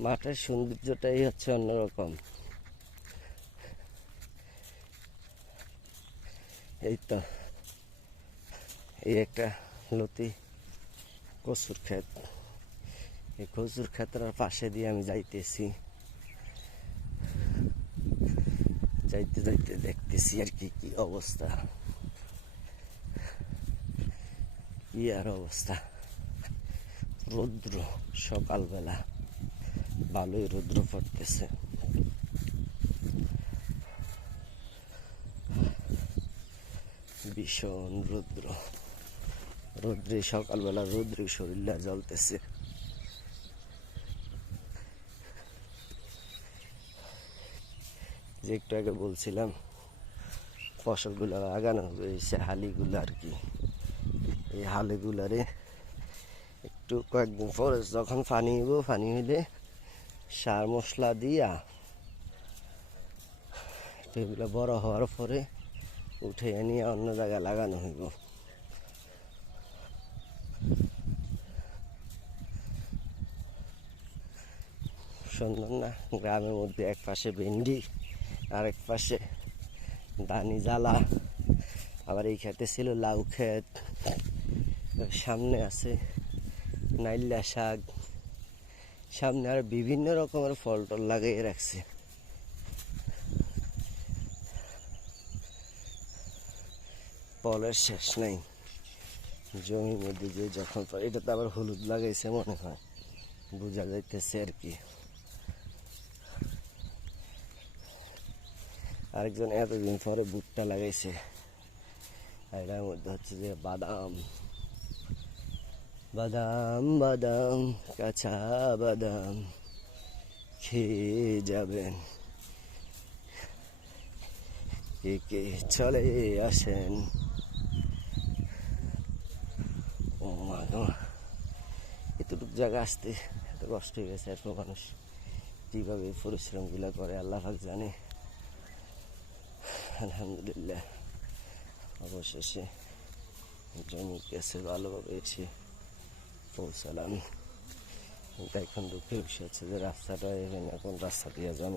মাঠের সৌন্দর্যটাই হচ্ছে অন্যরকম। এই তো, এই একটা লতি কচুর ক্ষেত। এই কচুর ক্ষেতের পাশে দিয়ে আমি যাইতেছি। যাইতে যাইতে দেখতেছি আর কি কি অবস্থা। কি আর অবস্থা। রৌদ্র সকালবেলা। ভালোই রৌদ্র পড়তেছে। ভীষণ রৌদ্র। রৌদ্রে সকালবেলা রৌদ্রে শরীরটা জ্বলতেছে। যে একটু আগে বলছিলাম, ফসলগুলো লাগানো হয়েছে, হালিগুলো আর কি। এই হালিগুলারে একটু কয়েকদিন পরে যখন পানি হইব, পানি হইলে সার মশলা দিয়া এগুলো বড় হওয়ার পরে উঠে নিয়ে অন্য জায়গায় লাগানো হইব। সুন্দর না? গ্রামের মধ্যে এক পাশে ভেন্ডি আর এক পাশে দানি জ্বালা, আবার এই খেতে ছিল লাউ ক্ষেত, সামনে আছে নাইল্লা শাক। সামনে আর বিভিন্ন রকমের ফল টল লাগিয়ে রাখছে। ফলের শেষ নাই। জমির মধ্যে যে যখন এটা তো আবার হলুদ লাগাইছে মনে হয়। বোঝা যাইতেছে আর কি। আরেকজন এতদিন পরে ভুট্টা লাগাইছে। এটার মধ্যে হচ্ছে যে বাদাম। বাদাম বাদাম, কাঁচা বাদাম খেয়ে যাবেন। কে কে চলে আসেন? ও মা এতটুকু জায়গা আসতে এত কষ্ট হয়ে গেছে এত মানুষ। কীভাবে পরিশ্রমগুলো করে, আল্লাহ পাক জানে। আলহামদুলিল্লাহ, অবশেষে জমি গেছে, ভালোভাবে এসে পৌঁছালাম। এটা এখন দুঃখের বিষয় হচ্ছে যে রাস্তাটা এখানে এখন রাস্তা দিয়ে যাব।